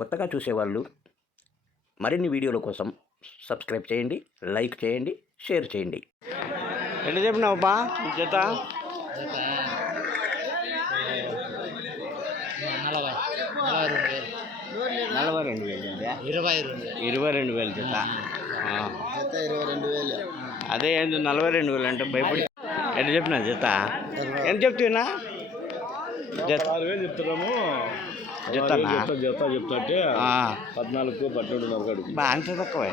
కొత్తగా చూసేవాళ్ళు మరిన్ని వీడియోల కోసం సబ్స్క్రైబ్ చేయండి లైక్ చేయండి షేర్ చేయండి ఎంత చెప్పినావు బా జత నలభై రెండు వేలు ఇరవై రెండు ఇరవై రెండు జత ఇరవై రెండు వేలు అదే ఏంది నలభై రెండు వేలు అంటే భయపడి ఎంత చెప్పినా జత ఎంత చెప్తున్నా పదహారు వేలు చెప్తున్నాము జత జత చెప్తుంటే పద్నాలుగు పన్నెండు నరకడు అంత తక్కువ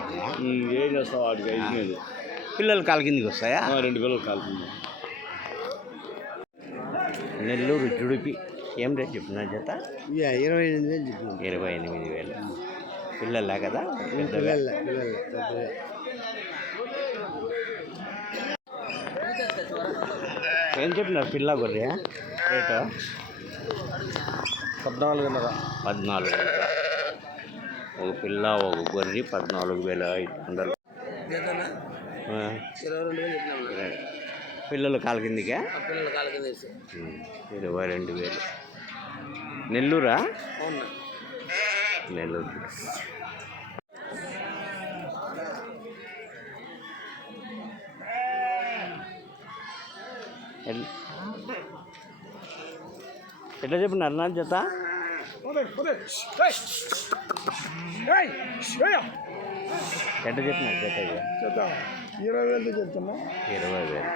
ఏం చేస్తావు వాటికి ఐదు పిల్లలు కాలకిందికి వస్తాయా రెండు పిల్లలు కాలకింది నెల్లూరు జుడిపి ఏం రేట్ చెప్తున్నా జత ఇరవై ఎనిమిది వేలు చెప్తున్నా ఇరవై ఎనిమిది వేలు పిల్లల్లా కదా ఏం చెప్పినారు పిల్ల గొర్రె రేట్ పద్నాలుగున్నర పద్నాలుగు ఒక పిల్ల ఒక గొర్రె పద్నాలుగు వేల ఐదు వందలు పిల్లలు కాలకిందికా ఇరవై రెండు వేలు నెల్లూరా నెల్లూరు ఎల్ ఎట్లా చెప్పి నరనాథ్ చేత ఎట్ట చెప్పిన చేత ఇరవై వేలు చెప్తున్నా ఇరవై వేలు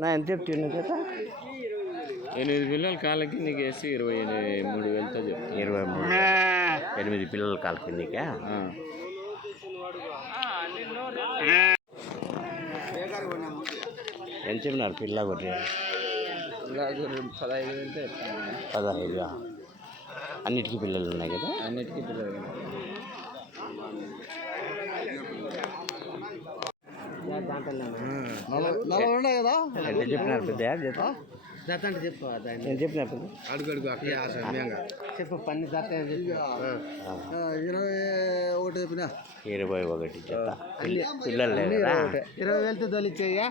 నా ఎంత చెప్తున్నా చేత ఎనిమిది పిల్లల కాళ్ళకి నీకు వేసి ఇరవై మూడు వేలతో చెప్తా ఇరవై మూడు ఎనిమిది పిల్లల కాళ్ళకి నీకా ఎంతమన్నారు పిల్ల కొట్టి పదహైదు అన్నిటికీ పిల్లలు ఉన్నాయి కదా అన్నిటికీ పిల్లలు చెప్పినారు చెప్పు పన్ను ఇరవై ఒకటి చెప్పిన ఇరవై ఒకటి పిల్లలు ఇరవై వేలతో తొలిచ్చేయ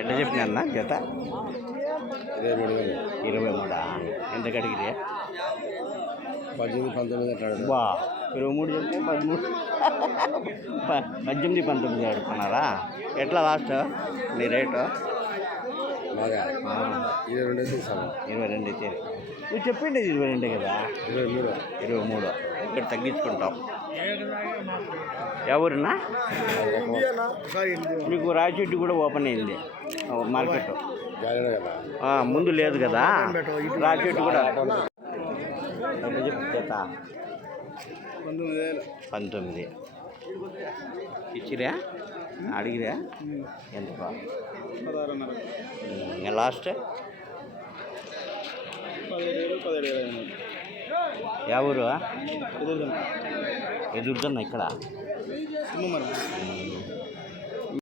ఎంత చెప్పిన అన్న జత ఇరవై మూడు ఇరవై మూడా ఎంత కడిగితే పద్దెనిమిది పంతొమ్మిది బా ఇరవై మూడు చెప్తే పదమూడు పద్దెనిమిది పంతొమ్మిది అడుగుతున్నారా ఎట్లా లాస్ట్ మీ రేటు ఇరవై రెండు ఇరవై రెండు ఇచ్చారు నువ్వు చెప్పిండేది ఇరవై రెండు కదా ఇరవై మూడు ఇరవై మూడు ఇక్కడ తగ్గించుకుంటాం ఎవరునా మీకు రాయచెట్టు కూడా ఓపెన్ అయింది మార్కెట్ ముందు లేదు కదా రాయచెట్టు కూడా పంతొమ్మిది ఇచ్చిరా అడిగిరా ఎంత లాస్ట్ ఎవరు ini, ini, ini, ini,